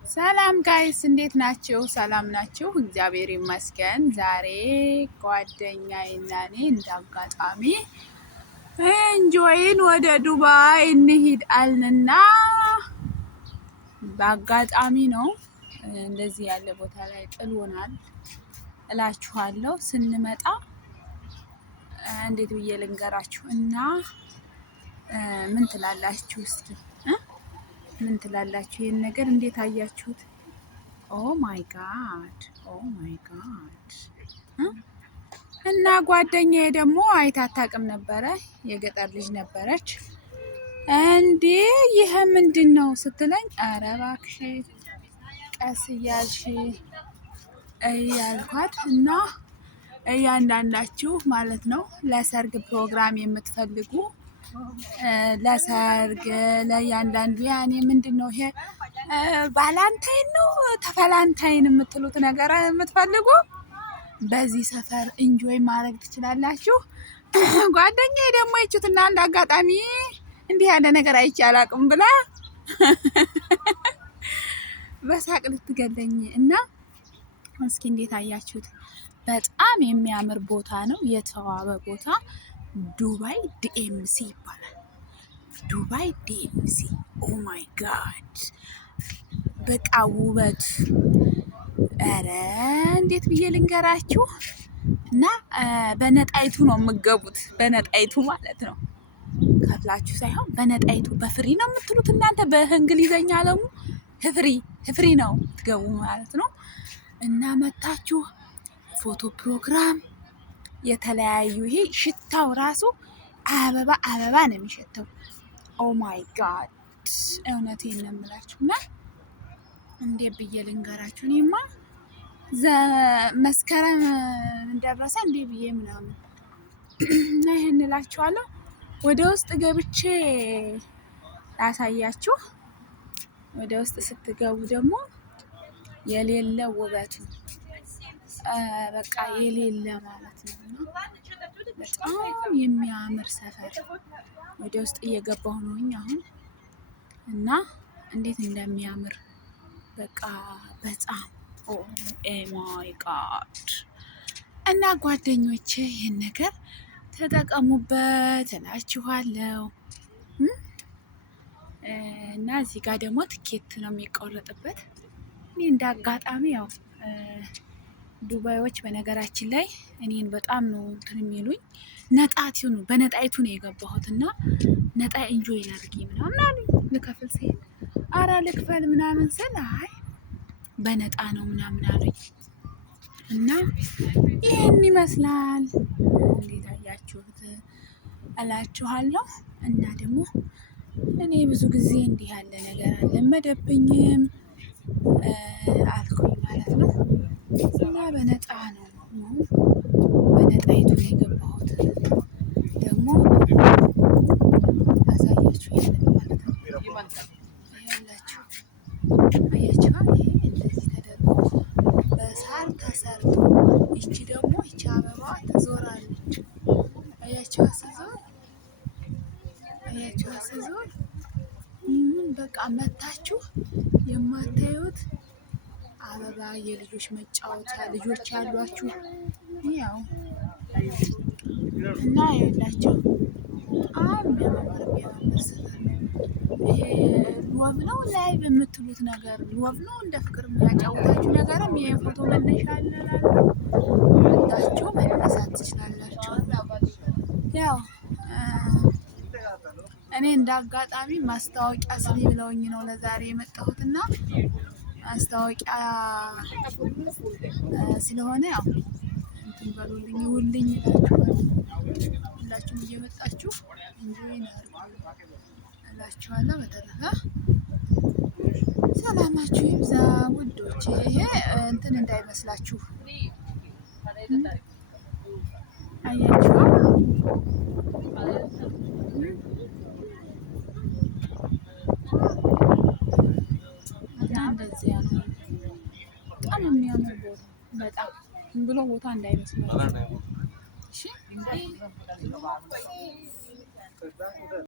ሰላም ጋይስ እንዴት ናችሁ? ሰላም ናችሁ? እግዚአብሔር ይመስገን። ዛሬ ጓደኛዬና እኔ እንዳጋጣሚ እንጆይን ወደ ዱባይ እንሂድ አልንና በአጋጣሚ ነው እንደዚህ ያለ ቦታ ላይ ጥሎናል እላችኋለሁ። ስንመጣ እንዴት ብዬ ልንገራችሁ እና ምን ትላላችሁ እስኪ? ምን ትላላችሁ? ይሄን ነገር እንዴት አያችሁት? ኦ ማይ ጋድ ኦ ማይ ጋድ። እና ጓደኛዬ ደግሞ አይታ አታውቅም ነበረ፣ የገጠር ልጅ ነበረች። እንዴ ይሄ ምንድን ነው ስትለኝ፣ ኧረ እባክሽ ቀስ እያልሽ እያልኳት እና እያንዳንዳችሁ ማለት ነው ለሰርግ ፕሮግራም የምትፈልጉ ለሰርግ ለእያንዳንዱ ያኔ ምንድን ነው ይሄ ባላንታይን ነው ተፈላንታይን የምትሉት ነገር የምትፈልጉ በዚህ ሰፈር እንጆይ ማድረግ ትችላላችሁ። ጓደኛዬ ደግሞ ይችትና አንድ አጋጣሚ እንዲህ ያለ ነገር አይቼ አላውቅም ብላ በሳቅ ልትገለኝ እና እስኪ እንዴት አያችሁት? በጣም የሚያምር ቦታ ነው፣ የተዋበ ቦታ ዱባይ ዲኤምሲ ይባላል። ዱባይ ዲኤምሲ ኦ ማይ ጋድ በቃ ውበት! ኧረ እንዴት ብዬ ልንገራችሁ። እና በነጣይቱ ነው የምገቡት፣ በነጣይቱ ማለት ነው ከፍላችሁ ሳይሆን በነጣይቱ። በፍሪ ነው የምትሉት እናንተ በእንግሊዘኛ አለሙ ፍሪ ነው ትገቡ ማለት ነው። እና መታችሁ ፎቶ ፕሮግራም የተለያዩ ይሄ ሽታው ራሱ አበባ ነው የሚሸተው። ኦ ማይ ጋድ እውነቴን ነው የምላችሁ። እና እንዴት ብዬ ልንገራችሁ፣ እኔማ መስከረም እንደረሰ እንዴ ብዬ ምናምን እና ይሄን እላችኋለሁ። ወደ ውስጥ ገብቼ ላሳያችሁ። ወደ ውስጥ ስትገቡ ደግሞ የሌለ ውበቱ በቃ የሌለ ማለት ነው። በጣም የሚያምር ሰፈር ወደ ውስጥ እየገባሁ ነውኝ አሁን እና እንዴት እንደሚያምር በቃ በጣም ኦ ማይ ጋድ። እና ጓደኞቼ ይህን ነገር ተጠቀሙበት እላችኋለሁ። እና እዚህ ጋር ደግሞ ትኬት ነው የሚቆረጥበት። እኔ እንደ አጋጣሚ ያው ዱባዮች በነገራችን ላይ እኔን በጣም ነው እንትን የሚሉኝ። ነጣቲው ነው በነጣይቱ ነው የገባሁት እና ነጣ ኢንጆይ ላድርጊ ምናምን አሉኝ። ልከፍል ሲሄድ አራ ልክፈል ምናምን ስል አይ በነጣ ነው ምናምን አሉኝ። እና ይህን ይመስላል። እንዴት አያችሁት እላችኋለሁ። እና ደግሞ እኔ ብዙ ጊዜ እንዲህ ያለ ነገር አልለመደብኝም አልኩኝ ማለት ነው። እና በነጣ ነው በነጣይቱ ነው የገባሁት። ደግሞ አሳያችሁ ያለን ማለት ነው። ያላችሁ አያችሁ እንደዚህ ተደርጎ በሳር ተሰርቶ፣ ይቺ ደግሞ ይቺ አበባ ትዞራለች። አያችሁ አስዞር በቃ መታችሁ የማታዩት አበባ የልጆች መጫወቻ ልጆች ያሏችሁ ያው እና ያላችሁ በጣም የሚያምር ሰፈር ነው። ይሄ ወብ ነው ላይ በምትሉት ነገር ወብ ነው እንደ ፍቅር የሚያጫውታችሁ ነገርም የፎቶ መነሻ አለላል መታችሁ መነሳት ትችላላችሁ። ያው እኔ እንደ አጋጣሚ ማስታወቂያ ስሪ ብለውኝ ነው ለዛሬ የመጣሁትና ማስታወቂያ ስለሆነ ያው እንትን በሉልኝ ውልኝ ሁላችሁም እየመጣችሁ እንጆይ እላችኋለሁ። በተረፈ ሰላማችሁ ይብዛ ውዶች። ይሄ እንትን እንዳይመስላችሁ አያችሁ እንደዚህ ያለ በጣም የሚያምር ቦታ በጣም ብሎ ቦታ እንዳይመስላችሁ እሺ።